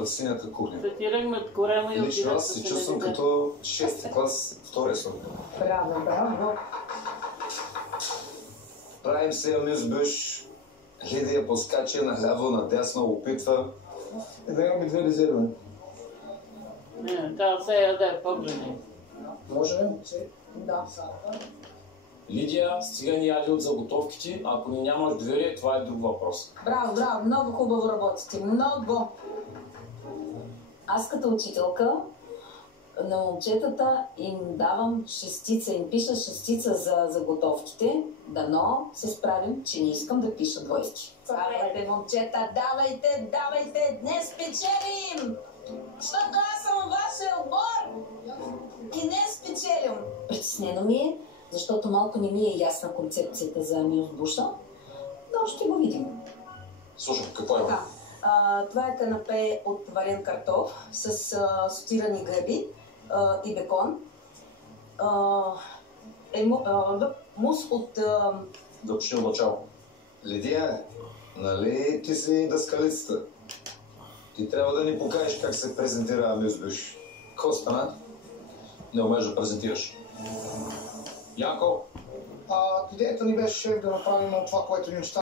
в синята кухня. Третирахме от корема и лично аз се чувствам като 6-ти клас, втория срок. Браво, браво. Правим се амюзбюш. Лидия поскача наляво, надясно, опитва. Да имаме две резерви. Не, трябва сега да е погледни. Може ли? Да. Лидия, стига ни яли от заготовките. Ако ни нямаш доверие, това е друг въпрос. Браво, браво, много хубаво работите, много. Аз като учителка на момчетата им давам шестица, им пиша шестица за заготовките, дано се справим, че не искам да пиша двойки. Давайте, момчета, давайте, давайте, днес печелим! Защото аз съм вашия отбор и не спечелим. Притеснено ми е, защото малко не ми е ясна концепцията за амюзбуша, но ще го видим. Слушай, какво е? Това е канапе от варен картоф с сотирани гъби и бекон. Мус от... Да почнем начало. Лидия, нали ти си дъскалицата? Ти трябва да ни покажеш как се презентира амюзбюш. Какво стана? Не умееш да презентираш. Яко? Идеята ни беше, шеф, да направим това, което ни остана.